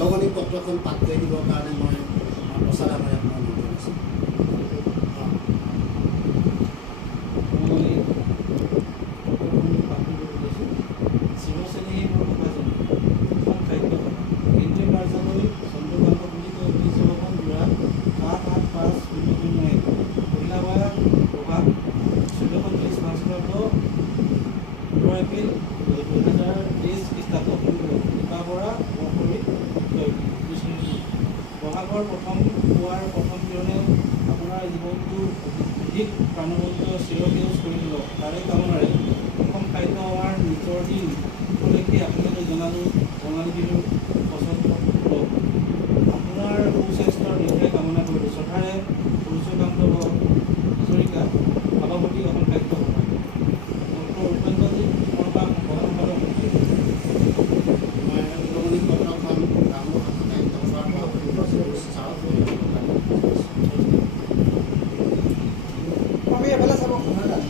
লগনি পত্ৰখন পাঠ কৰি দিবৰ কাৰণে মই প্ৰচাৰ আমাৰ আপোনাৰ নিৰ্দেশ আছোঁ। বহাগৰ প্ৰথম পুৱাৰ প্ৰথম কিৰণে আপোনাৰ জীৱনটো অধিক প্ৰাণৱন্ত চিৰসেউজ কৰি তোলক। তাৰে কামনাৰে অসম সাহিত্য সভাৰ নিজৰ দিন উপলক্ষে আপোনালোকে জনালোঁ ৰঙালী বিহুৰ পচন্দ লওক। আপোনাৰ সুস্বাস্থ্যৰ দীৰ্ঘায়ু কামনা কৰিলোঁ। শ্ৰদ্ধাৰে সূৰ্যকান্ত হাজৰিকা, সভাপতি অসম সাহিত্য সভা। ডক্টৰ উপেন্দ্ৰজিৎ বৰপা সভাপতি। মই লগনি পত্ৰখন ডাঙৰ সাহিত্য সভাৰ আমি এফালে চাব সভাপতি